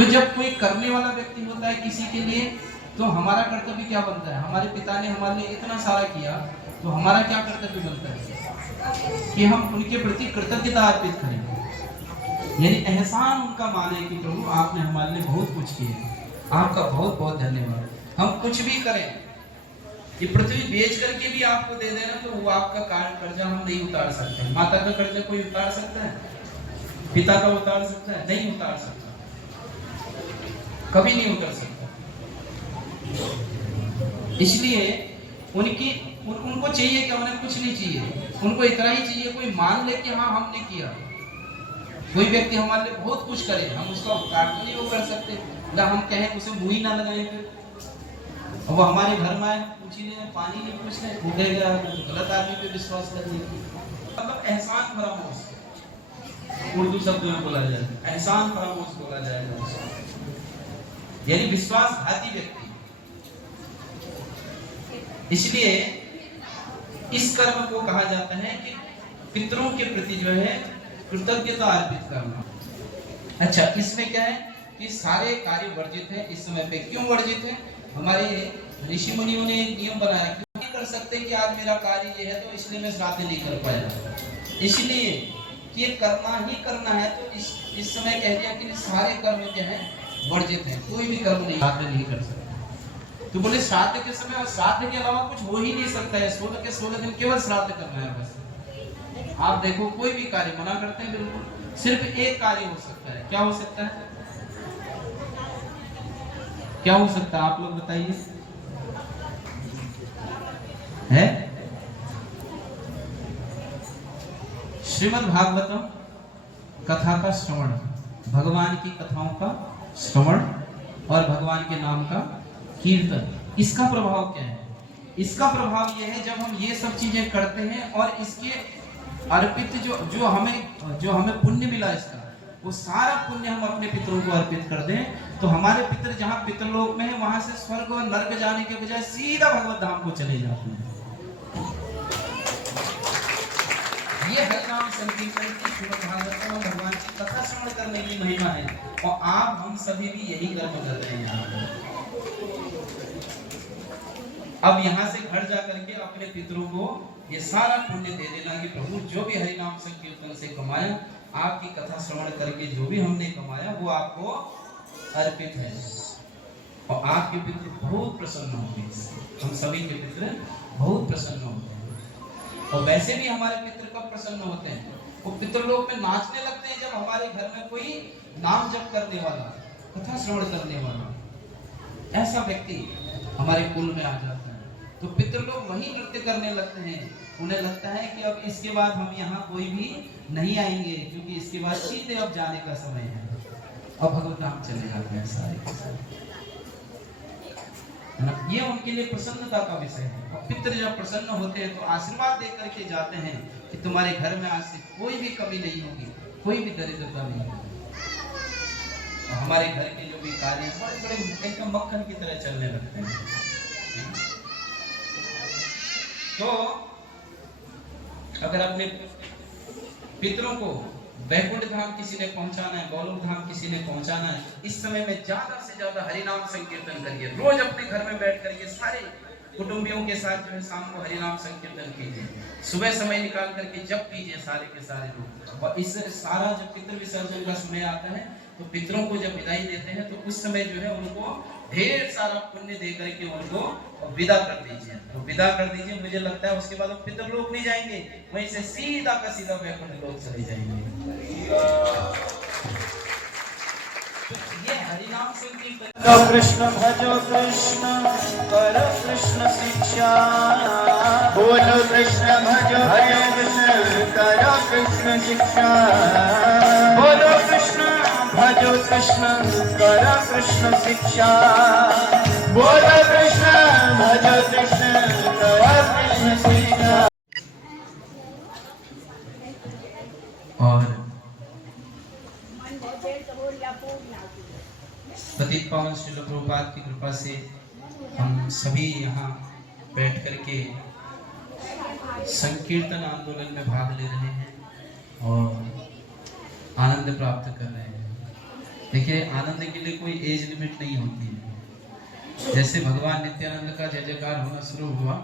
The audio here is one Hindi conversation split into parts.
तो जब कोई करने वाला व्यक्ति होता है किसी के लिए, तो हमारा कर्तव्य क्या बनता है? हमारे पिता ने हमारे लिए इतना सारा किया, तो हमारा क्या कर्तव्य बनता है कि हम उनके प्रति कृतज्ञता अर्पित करें। यानी एहसान उनका माने कि प्रभु आपने हमारे लिए बहुत कुछ किया, आपका बहुत बहुत धन्यवाद। हम कुछ भी करें, ये पृथ्वी बेच करके भी आपको दे देना, तो वो आपका कर्जा हम नहीं उतार सकते। माता का कर्जा कोई उतार सकता है? पिता का उतार सकता है? नहीं उतार सकता, कभी नहीं उतार सकता। इसलिए उनको चाहिए कि उन्हें कुछ नहीं चाहिए, उनको इतना ही चाहिए कोई मान ले कि हाँ हमने किया। कोई व्यक्ति हमारे लिए बहुत कुछ करे, हम उसका उपकार तो नहीं वो कर सकते, ना हम कहें उसे मुंह ही ना लगाए, फिर वो हमारे घर में आए, पूछने पानी नहीं पूछने, भूखेगा तो गलत आदमी पे विश्वास करने की। मतलब एहसान फरामोश उर्दू शब्द में बोला जाता है, एहसान फरामोश बोला जाएगा, यानी विश्वासघाती व्यक्ति। इसलिए इस कर्म को कहा जाता है कि पितरों के प्रति जो है कृतज्ञता अर्पित करना। अच्छा, इसमें क्या है कि सारे कार्य वर्जित है इस समय पे। क्यों वर्जित है? हमारे ऋषि मुनियों ने एक नियम बनाया, क्यों नहीं कर सकते कि आज मेरा कार्य ये है तो इसलिए मैं श्राद्ध नहीं कर पाया, इसलिए कि ये करना ही करना है। तो इस समय कह दिया कि सारे कर्म जो है वर्जित है, कोई भी कर्म नहीं, श्राद्ध नहीं कर सकते। तो बोले श्राद्ध के समय और श्राद्ध के अलावा कुछ हो ही नहीं सकता है, 16 के 16 दिन केवल श्राद्ध करना है बस। आप देखो कोई भी कार्य मना करते हैं, बिल्कुल सिर्फ एक कार्य हो सकता है। क्या हो सकता है? क्या हो सकता है? आप लोग बताइए। है श्रीमद् भागवतम कथा का श्रवण, भगवान की कथाओं का श्रवण और भगवान के नाम का कीर्तन। इसका प्रभाव क्या है? इसका प्रभाव यह है जब हम ये सब चीजें करते हैं और इसके अर्पित जो हमें पुण्य मिला, इसका वो सारा पुण्य हम अपने पितरों को अर्पित कर दें, तो हमारे पितर जहाँ पितरलोक में है वहां से स्वर्ग और नर्क जाने के बजाय सीधा भगवत धाम को चले जाते हैं। ये हरिनाम संकीर्तन की श्रीमद् भागवतम और भगवान की कथा श्रवण करने की महिमा है, और आप हम सभी भी यही कर्म कर रहे हैं। अब यहाँ से घर जा करके अपने पितरों को ये सारा पुण्य दे देना कि प्रभु जो भी हरिनाम संकीर्तन से कमाया, आपकी कथा श्रवण करके जो भी हमने कमाया वो आपको अर्पित है, और आपके पितर बहुत प्रसन्न होंगे। हम सभी के पितर बहुत प्रसन्न होते हैं। और वैसे भी हमारे पितर कब प्रसन्न होते हैं? वो पितरलोक में नाचने लगते हैं जब हमारे घर में कोई नाम जप करने वाला, कथा श्रवण करने वाला ऐसा व्यक्ति हमारे कुल में आ जाता है, तो पितृलोग वही नृत्य करने लगते हैं। उन्हें लगता है कि अब इसके बाद हम यहाँ कोई भी नहीं आएंगे, क्योंकि इसके बाद सीधे अब जाने का समय है, अब भगवत धाम चले जाते हैं सारे के सारे। ये उनके लिए प्रसन्नता का विषय है। और पितृ जब प्रसन्न होते हैं तो आशीर्वाद दे करके जाते हैं कि तुम्हारे घर में आज से कोई भी कमी नहीं होगी, कोई भी दरिद्रता नहीं होगी, और हमारे घर के जो भी कार्य हैं बड़े बड़े एकदम मक्खन की तरह चलने लगते हैं। तो अगर अपने पितरों को वैकुंठ धाम किसी ने पहुंचाना है, गोलोक धाम किसी ने पहुंचाना है, इस समय में ज्यादा से ज्यादा हरिनाम संकीर्तन करिए। रोज अपने घर में बैठ कर ये सारे कुटुंबियों के साथ जो है शाम को हरिनाम संकीर्तन कीजिए, सुबह समय निकाल करके जप कीजिए सारे के सारे लोग। और इस सारा जब पितृ विसर्जन का समय आता है तो पितरों को जब विदाई देते हैं तो उस समय जो है उनको ढेर सारा पुण्य दे करके उनको विदा कर दीजिए। तो विदा कर दीजिए, मुझे लगता है उसके बाद वो पितरलोक नहीं जाएंगे, वहीं से सीधा का सीधा वैकुंठ लोक चले जाएंगे। ये हरिनाम संकीर्तन। कृष्ण भजो कृष्ण करो कृष्ण शिक्षा, बोलो कृष्ण भजो हरे कृष्ण करो कृष्ण शिक्षा, बोलो कृष्ण भजो कृष्ण करो कृष्ण शिक्षा, बोलो कृष्ण भजो कृष्ण करो कृष्ण शिक्षा। और पतित पावन श्री प्रभुपाद की कृपा से हम सभी यहाँ बैठ करके संकीर्तन आंदोलन में भाग ले रहे हैं और आनंद प्राप्त कर रहे हैं। देखिए, आनंद के लिए कोई एज लिमिट नहीं होती है। जैसे भगवान नित्यानंद का जय जयकार होना शुरू हुआ,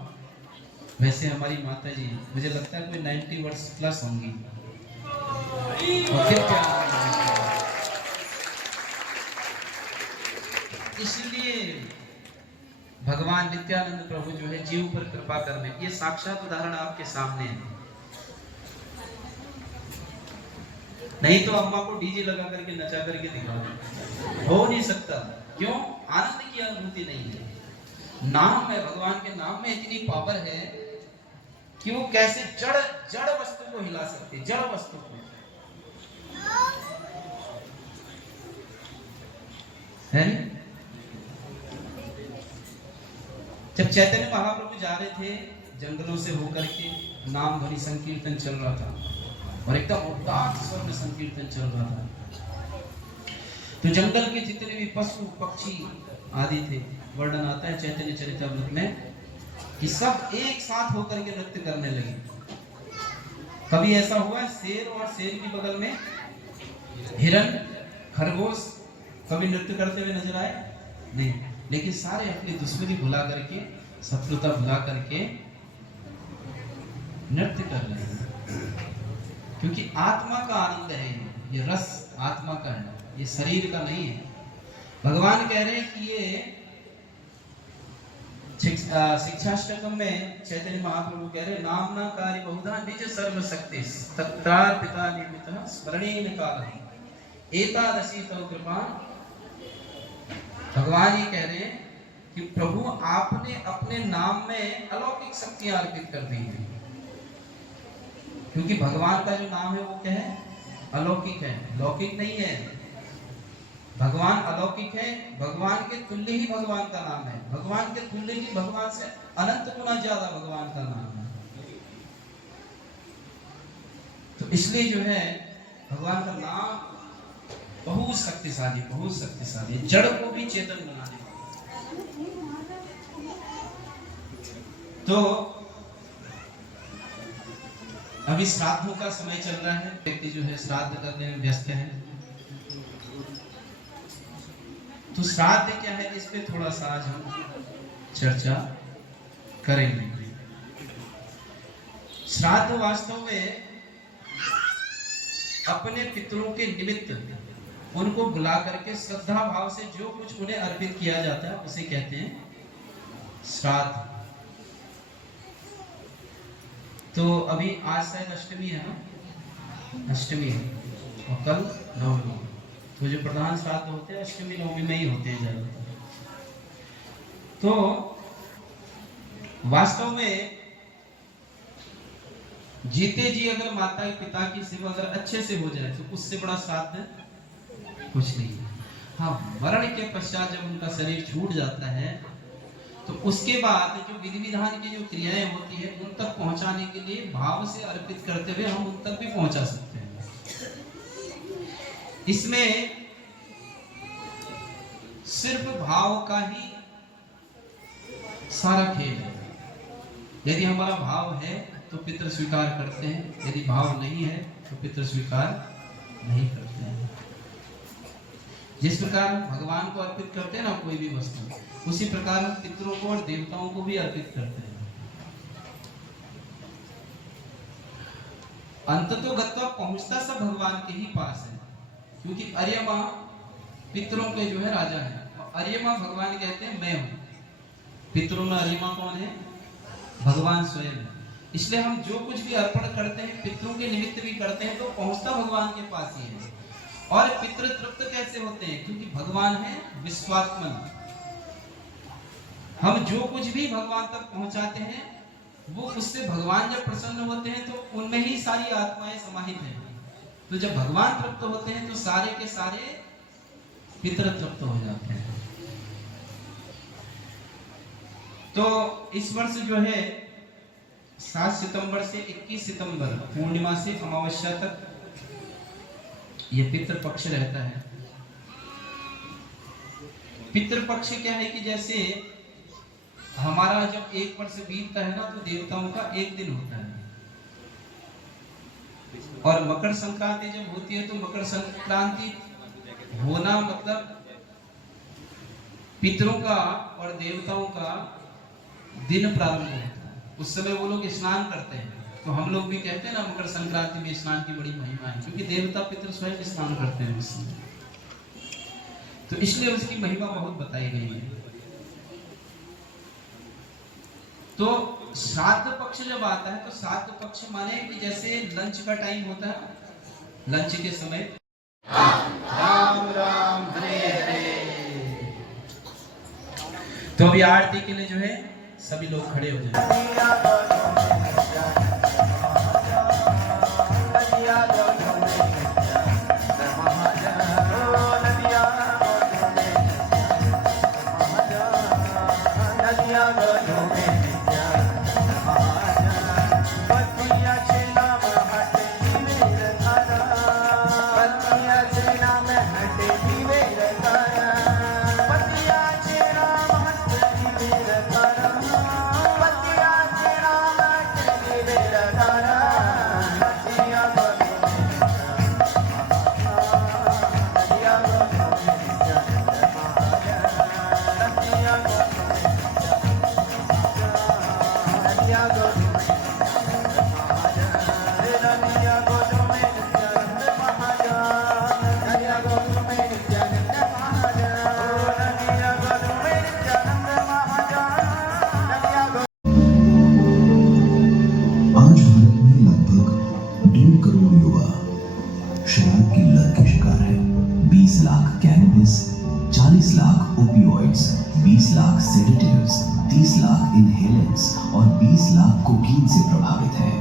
वैसे हमारी माता जी मुझे लगता है कोई 90 वर्ष प्लस होंगी, और फिर क्या आनंद है। इसलिए भगवान नित्यानंद प्रभु जो है जीव पर कृपा करने, ये साक्षात उदाहरण आपके सामने है। नहीं तो अम्मा को डीजे लगा करके नचा करके दिखा दो, हो नहीं सकता। क्यों? आनंद की अनुभूति नहीं है। नाम है, भगवान के नाम में इतनी पावर है कि वो कैसे जड़ जड़ वस्तु को हिला सकते, जड़ वस्तु को, है नहीं? जब चैतन्य महाप्रभु जा रहे थे जंगलों से होकर के, नाम ध्वनि संकीर्तन चल रहा था और एकदम उदास स्वर में संकीर्तन चल रहा था, तो जंगल के जितने भी पशु पक्षी आदि थे, वर्णन आता है चैतन्य चरितामृत में कि सब एक साथ होकर के नृत्य करने लगे। कभी ऐसा हुआ है शेर और शेर के बगल में हिरण, खरगोश कभी नृत्य करते हुए नजर आए? नहीं। लेकिन सारे अपनी दुश्मनी भुला करके, शत्रुता भुला करके नृत्य कर रहे हैं, क्योंकि आत्मा का आनंद है ये रस आत्मा का है, ये शरीर का नहीं है। भगवान कह रहे हैं कि ये शिक्षाष्टकम में चैतन्य महाप्रभु कह रहे, नामना कार्य बहुधा निज सर्वशक्ति तत्रार पिता निमित्तः स्मरणेन कालः एतादृशी तव कृपा। भगवान ये कह रहे हैं कि प्रभु आपने अपने नाम में अलौकिक शक्तियां अर्पित कर दी हैं, क्योंकि भगवान का जो नाम है वो क्या है? अलौकिक है, लौकिक नहीं है। भगवान अलौकिक है, भगवान के तुल्य ही भगवान का नाम है, भगवान के तुल्य ही, भगवान से अनंत गुना ज्यादा भगवान का नाम है। तो इसलिए जो है भगवान का नाम बहुत शक्तिशाली, बहुत शक्तिशाली, जड़ को भी चेतन बनाने वाला। तो अभी श्राद्धों का समय चल रहा है, व्यक्ति जो है श्राद्ध करने में व्यस्त है। तो श्राद्ध क्या है, इस पे थोड़ा सा आज हम चर्चा करेंगे। श्राद्ध वास्तव में अपने पितरों के निमित्त उनको बुला करके श्रद्धा भाव से जो कुछ उन्हें अर्पित किया जाता है उसे कहते हैं श्राद्ध। तो अभी आज शायद अष्टमी है ना, अष्टमी है, और कल नवमी। तो जो प्रधान श्राद्ध होते हैं अष्टमी नवमी में ही होते हैं ज्यादातर। तो वास्तव में जीते जी अगर माता पिता की सेवा अगर अच्छे से हो जाए तो उससे बड़ा श्राद्ध कुछ नहीं। हाँ, मरण के पश्चात जब उनका शरीर छूट जाता है तो उसके बाद जो विधि विधान की जो क्रियाएं होती है उन तक पहुंचाने के लिए भाव से अर्पित करते हुए हम उन तक भी पहुंचा सकते हैं। इसमें सिर्फ भाव का ही सारा खेल है। यदि हमारा भाव है तो पितृ स्वीकार करते हैं, यदि भाव नहीं है तो पितृ स्वीकार नहीं करते हैं। जिस प्रकार भगवान को अर्पित करते हैं ना कोई भी वस्तु, उसी प्रकार हम पितरों को और देवताओं को भी अर्पित करते हैं। अंततोगत्वा पहुंचता सब भगवान के ही पास है, क्योंकि अर्यमा पितरों के जो है राजा है। अर्यमा भगवान कहते हैं मैं हूं। पितरों में अर्यमा कौन है? भगवान स्वयं है। इसलिए हम जो कुछ भी अर्पण करते हैं, पितरों के निमित्त भी करते हैं, तो पहुंचता भगवान के पास ही है। और पितृ तृप्त कैसे होते हैं? क्योंकि भगवान है विश्वात्मन। हम जो कुछ भी भगवान तक पहुंचाते हैं वो उससे भगवान जब प्रसन्न होते हैं तो उनमें ही सारी आत्माएं समाहित हैं। तो जब भगवान तृप्त होते हैं तो सारे के सारे पितृ तृप्त हो जाते हैं। तो इस वर्ष जो है 7 सितंबर से 21 सितंबर पूर्णिमा से अमावस्या तक ये पितृपक्ष रहता है। पितृपक्ष क्या है कि जैसे हमारा जब एक वर्ष बीतता है ना तो देवताओं का एक दिन होता है, और मकर संक्रांति जब होती है तो मकर संक्रांति होना मतलब पितरों का और देवताओं का दिन प्रारंभ होता है। उस समय वो लोग स्नान करते हैं, तो हम लोग भी कहते हैं ना मकर संक्रांति में स्नान की बड़ी महिमा है, क्योंकि देवता पितर स्वयं स्नान करते हैं उस समय, तो इसलिए उसकी महिमा बहुत बताई गई है। तो श्राद्ध पक्ष जब आता है तो श्राद्ध पक्ष माने कि जैसे लंच का टाइम होता है, लंच के समय राम राम हरे हरे, तो अभी आरती के लिए जो है सभी लोग खड़े हो जाए। शराब की लत के शिकार है। 20 lakh cannabis, 40 lakh opioids, 20 lakh sedatives, 30 lakh inhalants और 20 लाख कोकीन से प्रभावित है।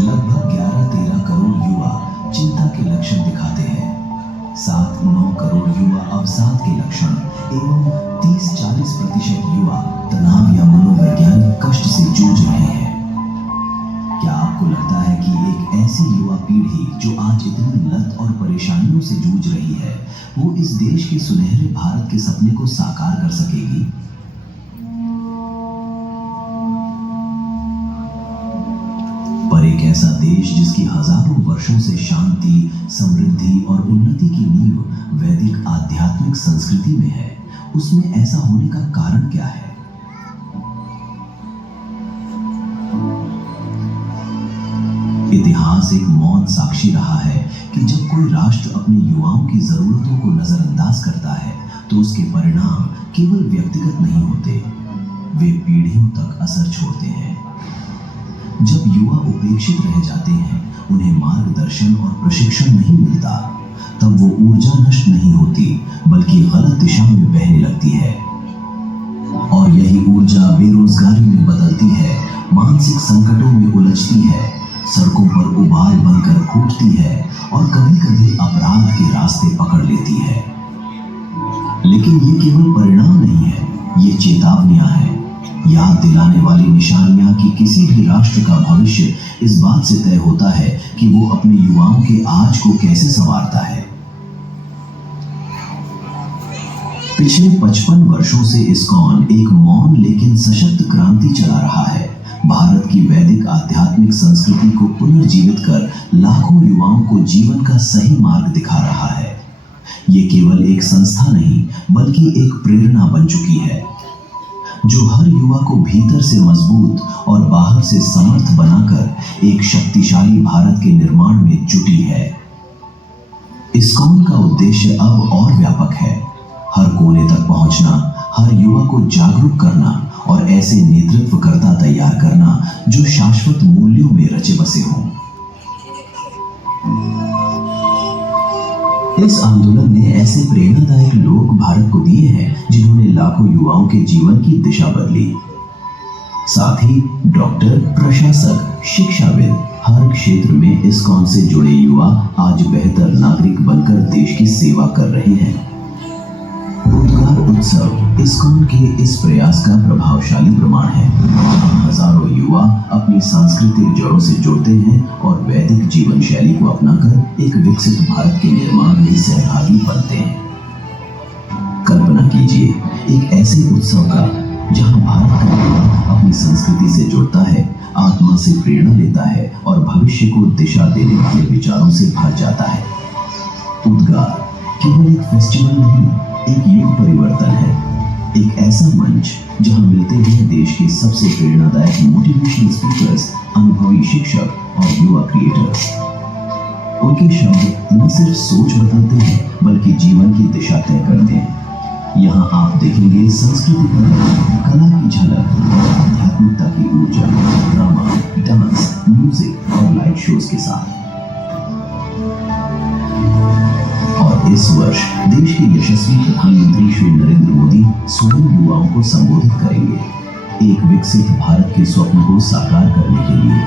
लगभग 11-13 करोड़ युवा चिंता के लक्षण दिखाते हैं। 7-9 करोड़ युवा अवसाद के लक्षण एवं 30-40% युवा तनाव या मनोवैज्ञानिक कष्ट से जूझ रहे हैं। क्या आपको लगता है कि एक ऐसी युवा पीढ़ी जो आज इतनी लत और परेशानियों से जूझ रही है, वो इस देश के सुनहरे भारत के सपने को साकार कर सकेगी? पर एक ऐसा देश जिसकी हजारों वर्षों से शांति, समृद्धि और उन्नति की नींव वैदिक आध्यात्मिक संस्कृति में है, उसमें ऐसा होने का कारण क्या है? इतिहास एक मौन साक्षी रहा है कि जब कोई राष्ट्र अपने युवाओं की जरूरतों को नजरअंदाज करता है तो उसके परिणाम केवल व्यक्तिगत नहीं होते, वे पीढ़ियों तक असर छोड़ते हैं। जब युवा उपेक्षित रह जाते हैं, उन्हें मार्गदर्शन और प्रशिक्षण नहीं मिलता, तब वो ऊर्जा नष्ट नहीं होती बल्कि गलत दिशा में बहने लगती है। और यही ऊर्जा बेरोजगारी में बदलती है, मानसिक संकटों में उलझती है, सड़कों पर उबाल बनकर फूटती है और कभी-कभी अपराध के रास्ते पकड़ लेती है। लेकिन ये केवल परिणाम नहीं है, ये चेतावनियां हैं, याद दिलाने वाली निशानियां कि किसी भी राष्ट्र का भविष्य इस बात से तय होता है कि वो अपने युवाओं के आज को कैसे संवारता है। पिछले 55 वर्षों से इस्कॉन एक मौन लेकिन सशक्त क्रांति चला रहा है। भारत की वैदिक आध्यात्मिक संस्कृति को पुनर्जीवित कर लाखों युवाओं को जीवन का सही मार्ग दिखा रहा है। ये केवल एक संस्था नहीं बल्कि एक प्रेरणा बन चुकी है, जो हर युवा को भीतर से मजबूत और बाहर से समर्थ बनाकर एक शक्तिशाली भारत के निर्माण में जुटी है। इस्कॉन का उद्देश्य अब और व्यापक है, हर कोने तक पहुंचना, हर युवा को जागरूक करना और ऐसे नेतृत्वकर्ता तैयार करना जो शाश्वत मूल्यों में रचे बसे हों। इस आंदोलन ने ऐसे प्रेरणादायक लोग भारत को दिए हैं जिन्होंने लाखों युवाओं के जीवन की दिशा बदली। साथ ही डॉक्टर, प्रशासक, शिक्षाविद, हर क्षेत्र में इस्कॉन से जुड़े युवा आज बेहतर नागरिक बनकर देश की सेवा कर रहे हैं। रोजगार उत्सव इस्कॉन के इस प्रयास का प्रभावशाली प्रमाण है। हजारों युवा अपनी सांस्कृतिक जड़ों से जुड़ते हैं और वैदिक जीवन शैली को अपनाकर एक विकसित भारत के निर्माण में सहभागी बनते हैं। कल्पना कीजिए एक ऐसे उत्सव का जहां भारत का युवा अपनी संस्कृति से जुड़ता है, आत्मा से प्रेरणा लेता है और भविष्य को दिशा देने वाले विचारों से भर जाता है। उद्गार केवल एक फेस्टिवल नहीं, एक युग परिवर्तन है। एक ऐसा मंच जहां मिलते हैं देश के सबसे प्रेरणादायक मोटिवेशनल स्पीकर्स, अनुभवी शिक्षक और युवा क्रिएटर्स। उनके शब्द न सिर्फ सोच बदलते हैं बल्कि जीवन की दिशा तय करते हैं। यहाँ आप देखेंगे संस्कृति कला की झलक, आध्यात्मिकता की ऊर्जा, ड्रामा, डांस, म्यूजिक और लाइव शोज के साथ। और इस वर्ष देश के यशस्वी प्रधानमंत्री श्री नरेंद्र मोदी स्वयं युवाओं को संबोधित करेंगे, एक विकसित भारत के स्वप्न को साकार करने के लिए।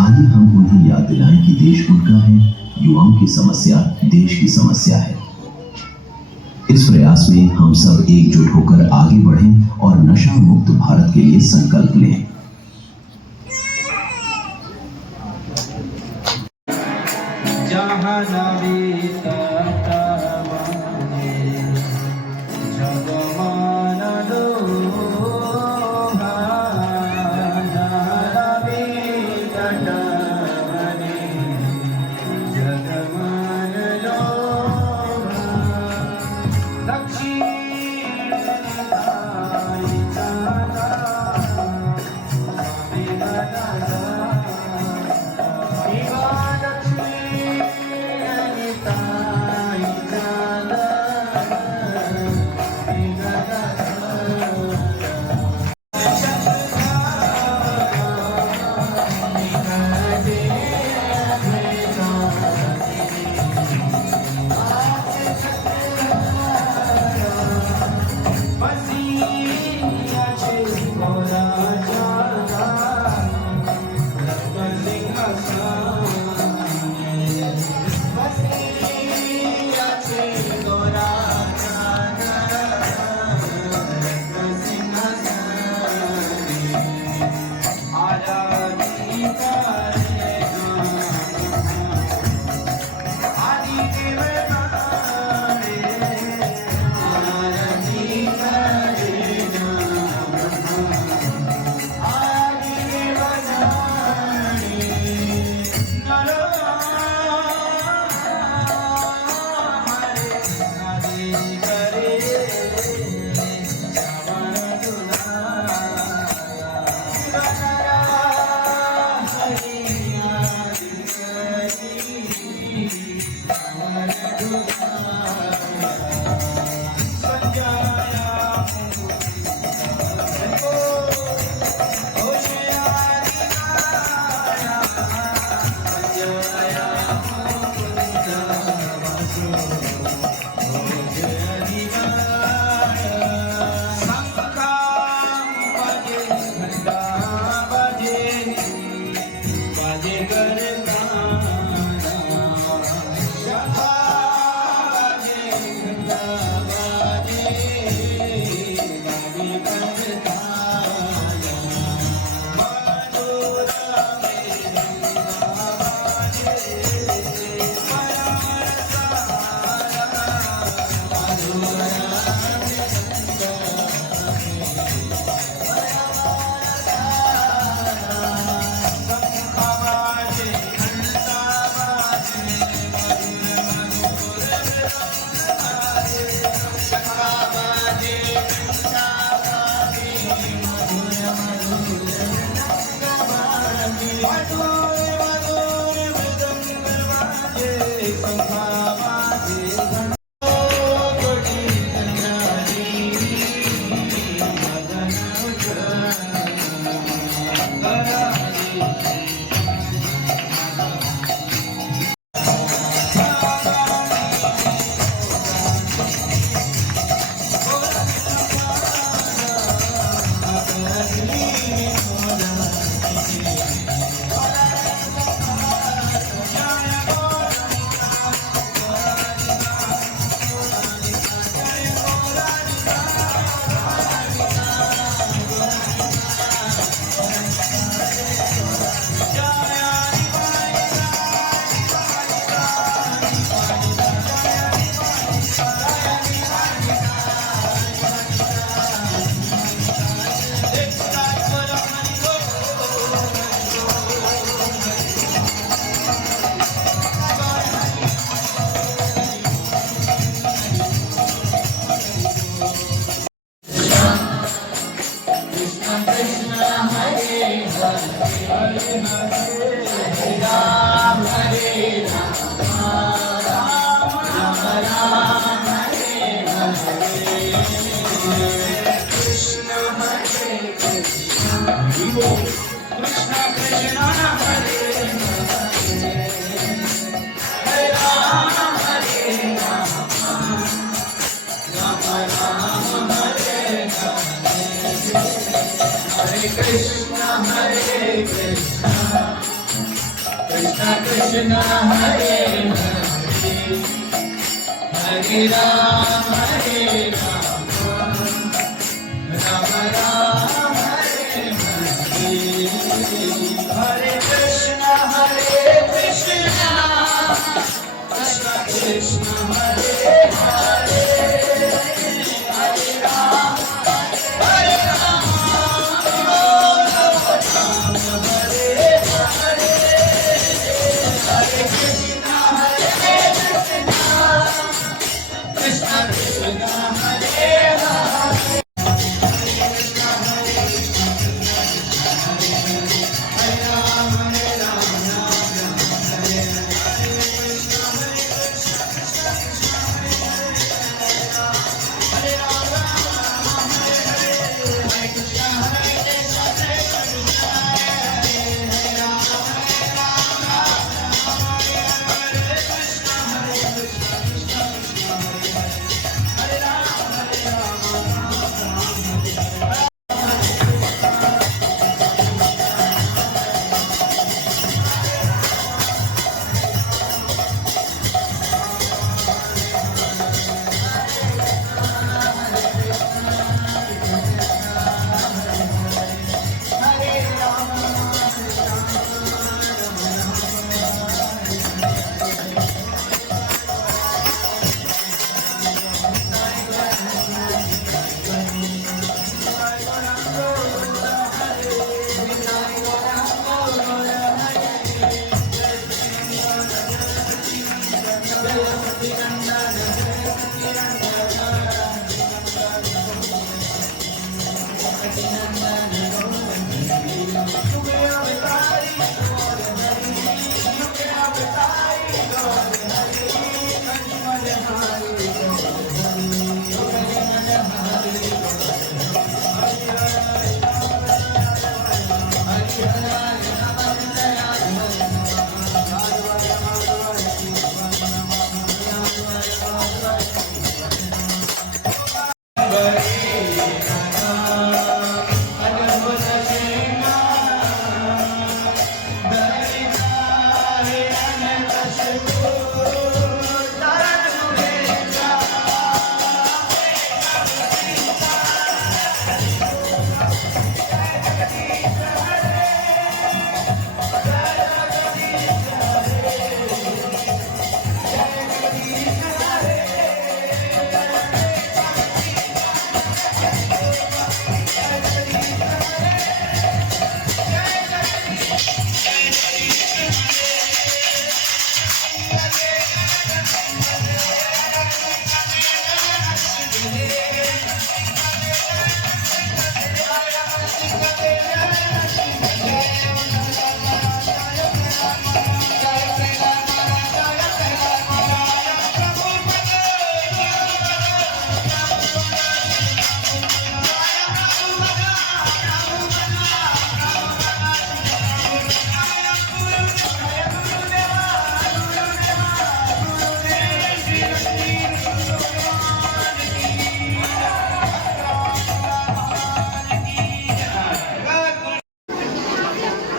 आइए हम उन्हें याद दिलाएं कि देश उनका है, युवाओं की समस्या देश की समस्या है। इस प्रयास में हम सब एकजुट होकर आगे बढ़ें और नशा मुक्त भारत के लिए संकल्प लें। जहाँ नबी तता माने जगमान लोहा, जहाँ नबी तता माने जगमान लोहा, दक्षिण आई जाना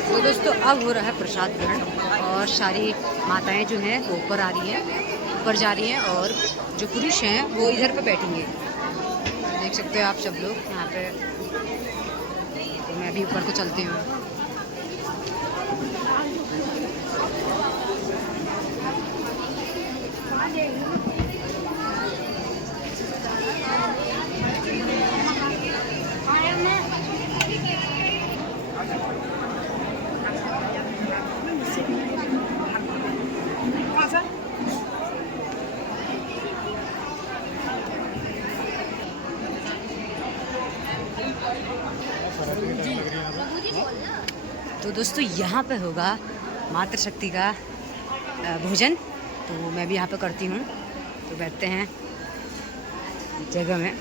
तो दोस्तों अब हो रहा है प्रसाद ग्रहण और सारी माताएं जो हैं वो ऊपर आ रही हैं, ऊपर जा रही हैं और जो पुरुष हैं वो इधर पे बैठेंगे। देख सकते हो आप सब लोग यहाँ पे। तो मैं भी ऊपर को चलती हूँ। प्रभु जी बोलना। तो दोस्तों यहाँ पे होगा मातृशक्ति का भोजन, तो मैं भी यहाँ पे करती हूँ। तो बैठते हैं जगह में।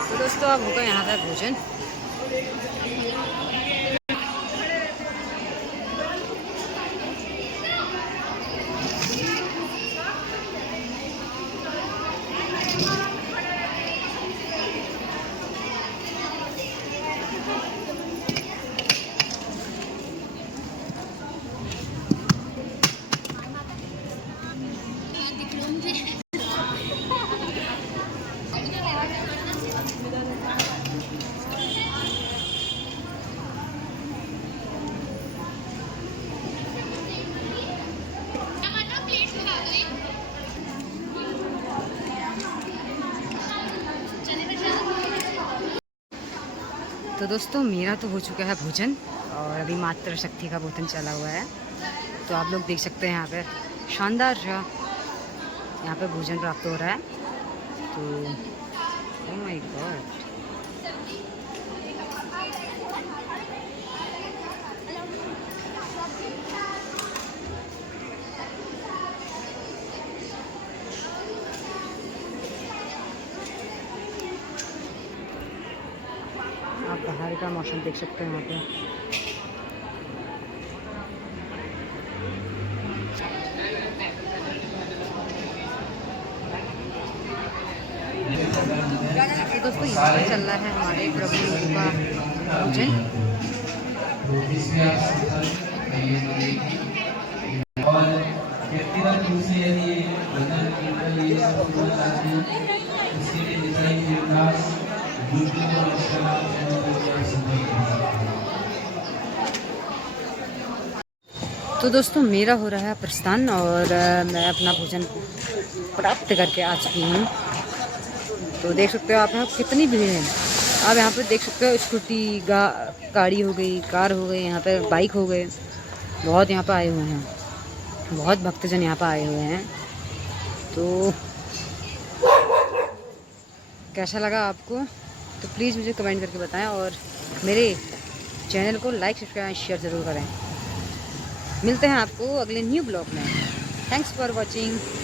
तो दोस्तों अब होगा यहाँ का भोजन। तो दोस्तों मेरा तो हो चुका है भोजन और अभी मातृशक्ति का भोजन चला हुआ है। तो आप लोग देख सकते हैं यहाँ पे शानदार यहाँ पे भोजन प्राप्त हो रहा है। तो ओह माय गॉड, आप बाहर का मौसम देख सकते हैं यहाँ पे। तो दोस्तों यहाँ पे चल रहा है हमारे प्रभु यीशु का भोजन। और व्यक्तिगत रूप से यदि भजन कीर्तन ये सब सुनना चाहते हैं, इसके लिए डिजाइन देवदास यूट्यूब और इंस्टाग्राम चैनल पर संपर्क करें। तो दोस्तों मेरा हो रहा है प्रस्थान और मैं अपना भोजन प्राप्त करके आ चुकी हूँ। तो देख सकते हो आप यहाँ कितनी भीड़ है। आप यहाँ पे देख सकते हो स्कूटी, गाड़ी हो गई, कार हो गई, यहाँ पे बाइक हो गए, बहुत यहाँ पे आए हुए हैं, बहुत भक्तजन यहाँ पे आए हुए हैं। तो कैसा लगा आपको तो प्लीज़ मुझे कमेंट करके बताएं और मेरे चैनल को लाइक, सब्सक्राइब, शेयर ज़रूर करें। मिलते हैं आपको अगले न्यू ब्लॉग में। Thanks for watching.